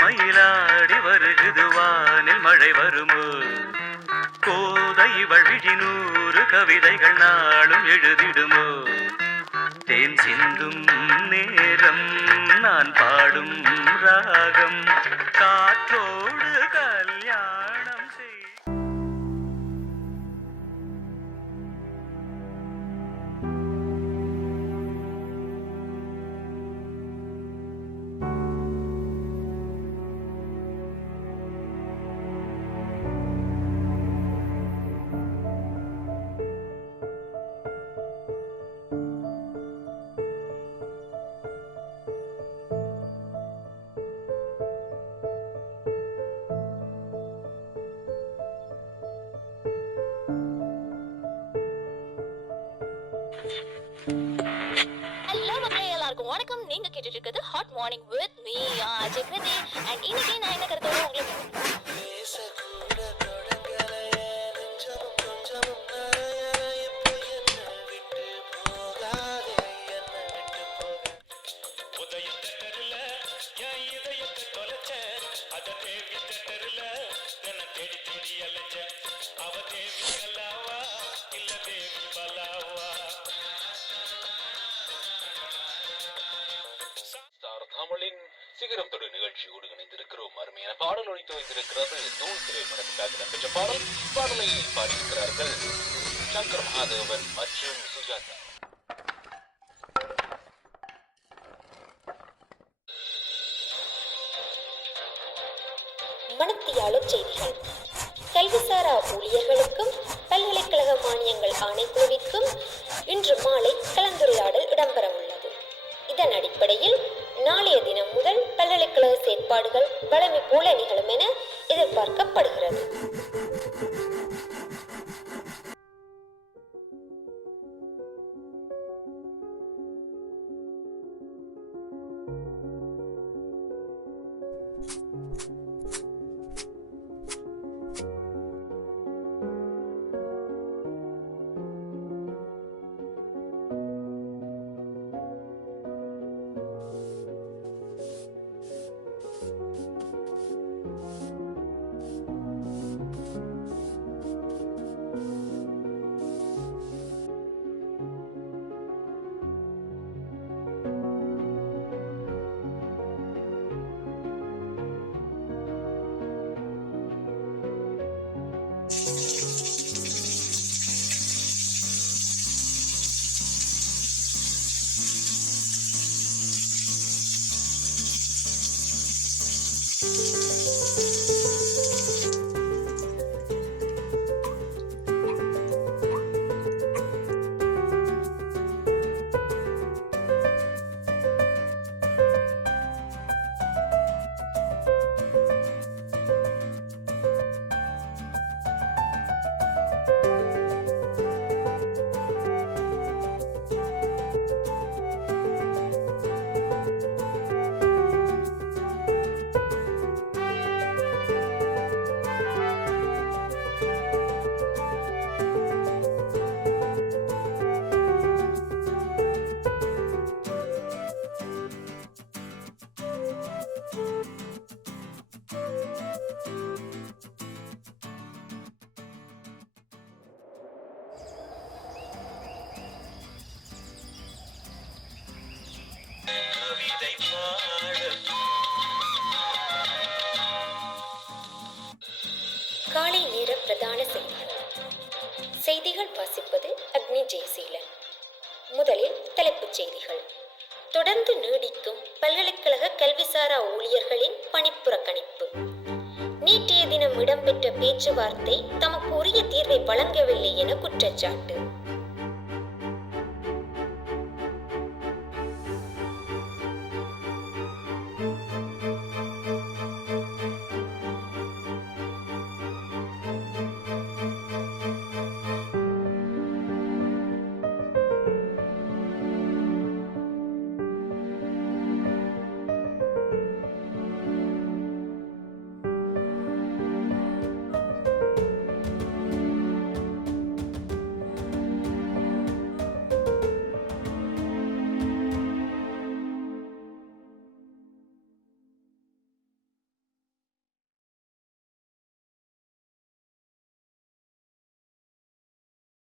மயிலாடி வருகுது வானில் மழை வருமோ, கோதை வழி 100 கவிதைகள் நாளும் எழுதிடுமோ, தேன் சிந்தும் நேரம் நான் பாடும் ராகம் காற்றோடு கல்யாணம் செய். வணக்கம், நீங்க கேட்டுட்டு இருக்கிறது hot morning with me Ajay Kriti. And இன்னைக்கு நான் என்ன கருத்தோட உங்களுக்கு தமிழின் சிகரம் தொடு நிகழ்ச்சியோடு இணைந்திருக்கிறோம். அருமையான பாடல் ஒழித்து வைத்திருக்கிறது. நூல் திரைப்படத்துக்காக இடம்பெற்ற பாடல். பாடலை பாடியிருக்கிறார்கள் சங்கர் மகாதேவன் மற்றும் சுஜாதா. மணித்தியாளர் செய்திகள். கல்விசாரா ஊழியர்களுக்கும் பல்கலைக்கழக மானியங்கள் ஆணைக்குழுவிற்கும் இன்று மாலை கலந்துரையாடல் இடம்பெற உள்ளது. இதன் அடிப்படையில் நாளைய தினம் முதல் பல்கலைக்கழக செயற்பாடுகள் வழமை போல நிகழும் என எதிர்பார்க்கப்படுகிறது. காலை நேர பிரதான செய்திகள் வாசிப்பது அக்னி ஜெயசீலன். முதலில் தலைப்புச் செய்திகள். தொடர்ந்து நீடிக்கும் பல்கலைக்கழக கல்விசாரா ஊழியர்களின் பணிப்புறக்கணிப்பு. நேற்றைய தினம் இடம்பெற்ற பேச்சுவார்த்தை தமக்கு உரிய தீர்வை வழங்கவில்லை என குற்றச்சாட்டு.